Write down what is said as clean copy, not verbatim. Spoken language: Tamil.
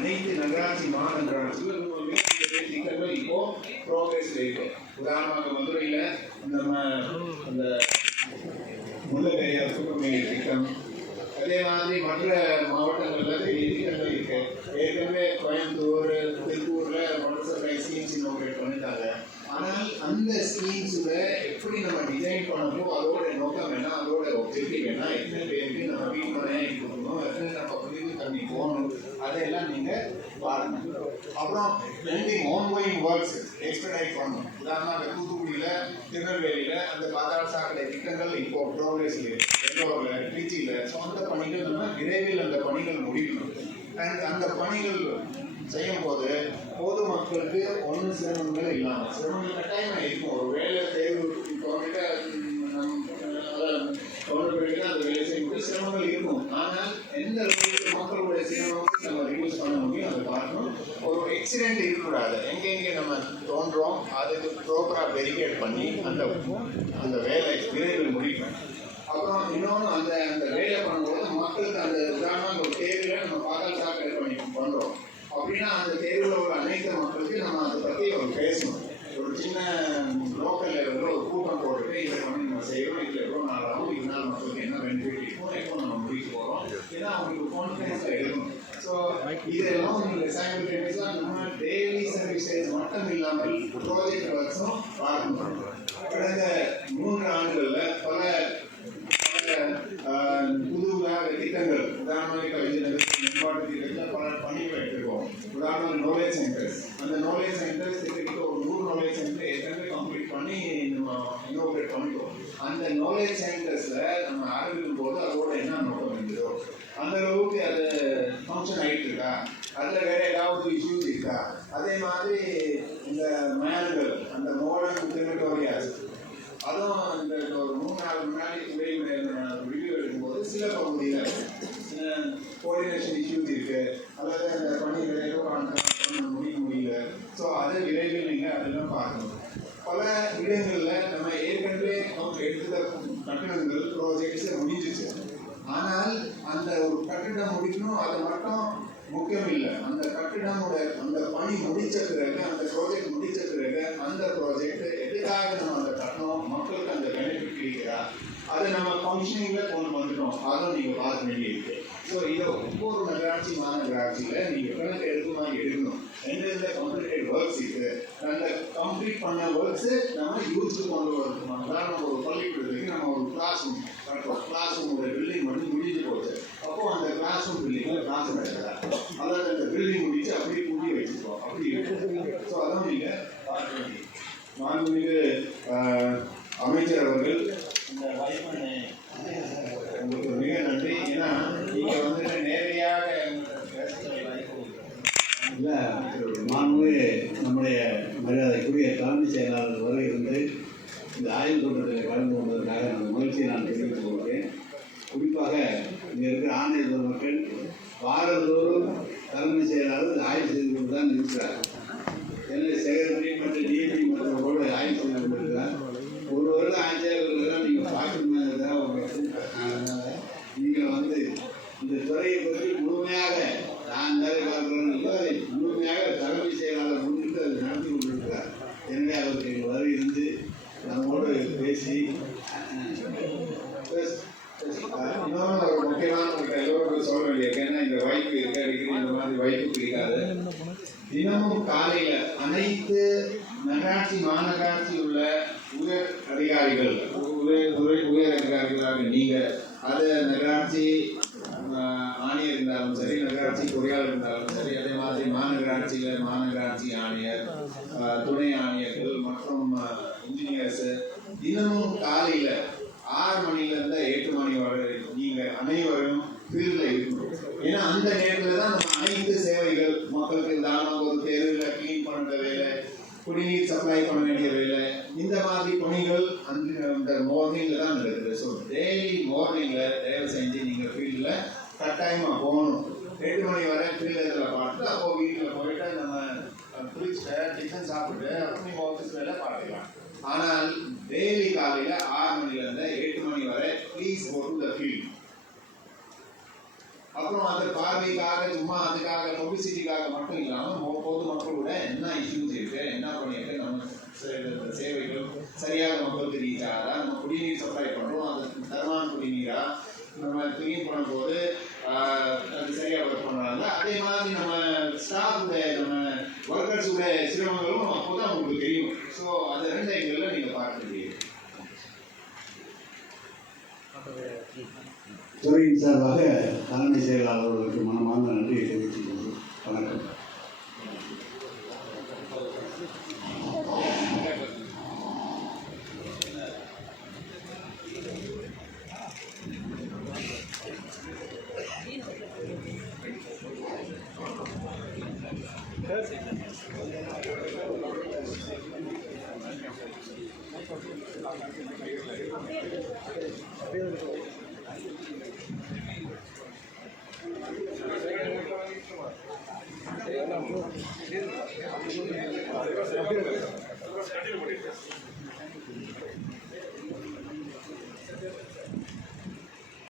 அனைத்து நகராட்சி மாநகராட்சிகள் திட்டங்கள் இப்போ ப்ரோக்ரஸ்ல இருக்கு. உதாரணமாக மதுரையில் நம்ம அந்த முல்லைப்பெரியார் சூப்பர் திட்டம், அதே மாதிரி மற்ற மாவட்டங்களில் திட்டங்கள் இருக்கு. ஏற்கனவே கோயம்புத்தூர், திருப்பூர்ல மொடசர்வை ஸ்கீம்ஸ் இனோகிரேட் பண்ணிட்டாங்க. ஆனால் அந்த ஸ்கீம்ஸுல எப்படி நம்ம டிசைன் பண்ணணும், அதோட நோக்கம் என்ன, அதோட ஒப்ஜெக்டிவ் என்ன, எத்தனை பேருக்கு நம்ம வீட்டு மனையை கொடுக்கணும், எத்தனை நம்ம புரிந்து தண்ணி போகணும், அதையெல்லாம் நீங்க பாருங்க. அப்புறம் பெண்டிங் ஆன்கோயிங் ஒர்க்ஸ் எக்ஸ்பெக்ட் பண்ணணும். உதாரணமாக தூத்துக்குடியில, திருநெல்வேலியில அந்த பாதாள சாக்கடை திட்டங்கள் இப்போ ப்ரோக்ரஸ்ல இருக்கு. எல்லோர்ல, திருச்சியில அந்த பணிகள் நம்ம விரைவில் அந்த பணிகள் முடிக்கணும். அந்த பணிகள் செய்யும் போது பொதுமக்களுக்கு ஒன்றும் சிரமங்கள் இல்லாமல், சிரமங்கள் கட்டாயமாக இருக்கும். ஒரு வேலை தேர்வு கவர்மெண்ட் அந்த வேலை செய்யும்போது சிரமங்கள் இருக்கும். ஆனால் எந்த அளவுக்கு மக்களுடைய சிரமங்கள் நம்ம ரிடியூஸ் பண்ண முடியும் அதை பார்க்கணும். ஒரு எக்ஸிடென்ட் இருக்கக்கூடாது. எங்கெங்கே நம்ம தோன்றோம் அதுக்கு ப்ராப்பராக வெரிஃபைட் பண்ணி அந்த வேலை விரைவில் முடிக்கணும். அப்புறம் இன்னொன்று அந்த வேலை பண்ணும்போது மக்களுக்கு அந்த உதாரணம் ஒரு தேர்வில் நம்ம பாதாள சாக்கடை பண்ணுறோம் அப்படின்னா அந்த தேர்வில் உள்ள அனைத்து மக்களுக்கு நம்ம அதை பற்றி பேசணும். ஒரு சின்ன லோக்கல் லெவலில் ஒரு கூட்டம் போட்டுட்டு இதை பண்ணி நம்ம செய்கிறோம், இதில் எவ்வளோ நாள் ஆகும், இதனால் மக்களுக்கு என்ன பெனிஃபிட் இருக்கும், எப்போ நம்ம முடிக்க போகிறோம், ஏன்னா அவங்களுக்கு கான்ஃபிடன்ஸில் எடுக்கணும். ஸோ இதெல்லாம் நீங்கள் சைமல்டேனியஸாக நம்ம டெய்லி சர்வீசஸ் மட்டும் இல்லாமல் ப்ராஜெக்ட் ஒர்க்ஸும் பார்க்கணும். கடந்த 3 ஆண்டுகளில் பல புதுவாக திட்டங்கள், உதாரணமாக கலைஞர் மேம்பாட்டு திட்டத்தில் பல பணிகளை எடுத்துருக்கோம். உதாரணமாக நாலேஜ் சென்டர்ஸ், அந்த நாலேஜ் சென்டர்ஸ் கிட்டத்தட்ட ஒரு 100 நாலேஜ் சென்டர் ஏற்கனவே கம்ப்ளீட் பண்ணி இனோகிரேட் பண்ணிட்டோம். அந்த நாலேஜ் சென்டர்ஸில் நம்ம ஆரம்பிக்கும் போது அதோட என்ன நோக்கம் இருந்ததோ அந்த அளவுக்கு அது ஃபங்க்ஷன் ஆகிட்டு இருக்கா, அதில் வேற ஏதாவது இஷ்யூஸ் இருக்கா, அதே மாதிரி இந்த மேனுகள் அந்த மாடர்ன் டெரிட்டோரியாஸ் அதுவும் இந்த ஒரு 3 நாள் முன்னாடி ரிவ்யூ எடுக்கும்போது சில பகுதியில் கோஆர்டினேஷன் இஷ்யூஸ் இருக்கு, அல்லது அந்த பணிகளை பண்ண முடியல. ஸோ அதை விரைவில் நீங்கள் அதெல்லாம் பார்க்கணும். பல இடங்களில் நம்ம ஏற்கனவே எடுத்த கட்டிடங்கள் ப்ராஜெக்ட்ஸ் முடிஞ்சிச்சு. ஆனால் அந்த ஒரு கட்டிடம் முடிக்கணும் அது மட்டும் முக்கியம் இல்லை. அந்த கட்டிடமோட அந்த பணி முடிச்ச பிறகு, அந்த ப்ராஜெக்ட் முடிச்ச பிறகு அந்த ப்ராஜெக்ட் எதுக்காக நம்ம அந்த கட்டணம் மக்களுக்கு அந்த பெனிஃபிட் கிடைக்கிறா அதை நம்ம ஃபங்க்ஷனிங்கில் கொண்டு வந்துட்டோம். அதுவும் நீங்கள் பார்க்க வேண்டியிருக்கு. ஸோ இதை ஒவ்வொரு நகராட்சி மாநகராட்சியில் நீங்கள் கணக்கு எடுக்கணும். எந்தெந்த கம்ப்ளீட்டட் ஒர்க்ஸ் இருக்குது, அந்த கம்ப்ளீட் பண்ண ஒர்க்ஸு நம்ம யூஸ்க்கு கொண்டு வரணும். நம்ம ஒரு பள்ளிக்கூடத்துக்கு நம்ம ஒரு கிளாஸ் ரூம் கட்டுறோம். கிளாஸ் ரூமோட பில்டிங் மட்டும் முடிஞ்சு போச்சு. அப்போது அந்த கிளாஸ் ரூம் பில்டிங்கில் கிளாஸ் நடக்கிறா, அதாவது அந்த பில்டிங் முடிச்சு அப்படியே கூட்டி வச்சுருக்கோம். அப்படி இருக்கு. ஸோ அதான் நீங்கள் பார்க்க வேண்டியது. மாண்புமிகு அமைச்சர் அவர்கள் இந்த வாய்ப்பை உங்களுக்கு மிக நன்றி. ஏன்னா நீங்கள் வந்துட்டு நேரடியாக இல்லை, மாண்புமிகு நம்முடைய மரியாதைக்குரிய தலைமை செயலாளர் வரை இருந்து இந்த ஆய்வுக் கூட்டத்தில் கலந்து கொண்டதற்காக அந்த மகிழ்ச்சியை நான் தெரிவித்துக் கொள்கிறேன். குறிப்பாக இங்கே இருக்கிற ஆணையர் மக்கள் வாரந்தோறும் தலைமை செயலாளர் ஆய்வு செய்து கொண்டு தான் இருக்கிறார். எனவே செக்ரட்டரி மற்றும் டிஎம்பி மற்றவர்களோடு ஆய்வு செய்து கொண்டிருக்கிறார். ஒரு வருடம் ஆட்சியாளர்கள் நீங்கள் பார்க்கணுமே, அதனால் நீங்கள் இந்த துறையை பற்றி முழுமையாக நான் வேலை பார்க்கிறேன் இல்லை, அதை முழுமையாக தலைமை செயலாளர் முன்னிட்டு அதை நடத்தி கொண்டிருக்கிறார். எனவே அவருக்கு எங்கள் வரை இருந்து நம்மோடு பேசி இன்னொன்று ஒரு முக்கியமான எல்லோருக்கும் சொல்ல வேண்டியிருக்கு. ஏன்னா இந்த வாய்ப்பு இருக்க இந்த மாதிரி வாய்ப்பு கிடைக்காது. தினமும் காலையில அனைத்து நகராட்சி மாநகராட்சி உள்ள உயர் அதிகாரிகள், உயர் அதிகாரிகளாக நீங்க அது நகராட்சி ஆணையர் இருந்தாலும் சரி, நகராட்சி பொறியாளர் இருந்தாலும் சரி, அதே மாதிரி மாநகராட்சியில மாநகராட்சி ஆணையர், துணை ஆணையர்கள் மற்றும் இன்ஜினியர்ஸ் தினமும் காலையில 6 மணிலேருந்து 8 மணி வரை நீங்க அனைவரும் ஃபீல்டில் இருக்கணும். ஏன்னா அந்த நேரத்தில் தான் நம்ம அனைத்து சேவைகள் மக்களுக்கு தானம், ஒரு தெருவில் கிளீன் பண்ணுற வேலை, குடிநீர் சப்ளை பண்ண வேண்டிய வேலை, இந்த மாதிரி பணிகள் அந்த மார்னிங்கில் தான் நடக்குது. ஸோ டெய்லி மார்னிங்கில் தயவு செஞ்சு நீங்கள் ஃபீல்டில் கட்டாயமாக போகணும். 8 மணி வரை ஃபீல்டில் பார்த்துட்டு அப்போ வீட்டில் போயிட்டு நம்ம குளிச்சுட்டு டிஃபன் சாப்பிட்டு அப்புறம் நீங்கள் ஆஃபீஸ் வேலை பார்த்துக்கலாம். ஆனால் டெய்லி காலையில் 6 மணிலேருந்து 8 மணி வரை please go to the field. அப்போ அப்புறம் அது பார்வைக்காக சும்மா அதுக்காக பப்ளிசிட்டிக்காக மட்டும் இல்லாமல் பொதுமக்களோட என்ன இஷ்யூஸ் இருக்கு, என்ன பண்ணிட்டு நம்ம சேவைகள் சரியாக மக்களுக்கு ரீச் ஆகிறா, நம்ம குடிநீர் சப்ளை பண்ணுறோம், அது தரமான குடிநீரா, நம்ம க்ளீன் பண்ணும்போது அது சரியாக ஒர்க் பண்ணுறாங்க. அதே மாதிரி நம்ம ஸ்டாஃபுடைய நம்ம ஒர்க்கர்ஸுடைய சிரமங்களும் அப்போ தான் உங்களுக்கு தெரியும். ஸோ அது 2 ஆங்கிளில் நீங்கள் பார்க்க முடியும். துறையின் சார்பாக தலைமை செயலாளர்களுக்கு மனமார்ந்த நன்றியை தெரிவித்துக் கொண்டு வணக்கம்.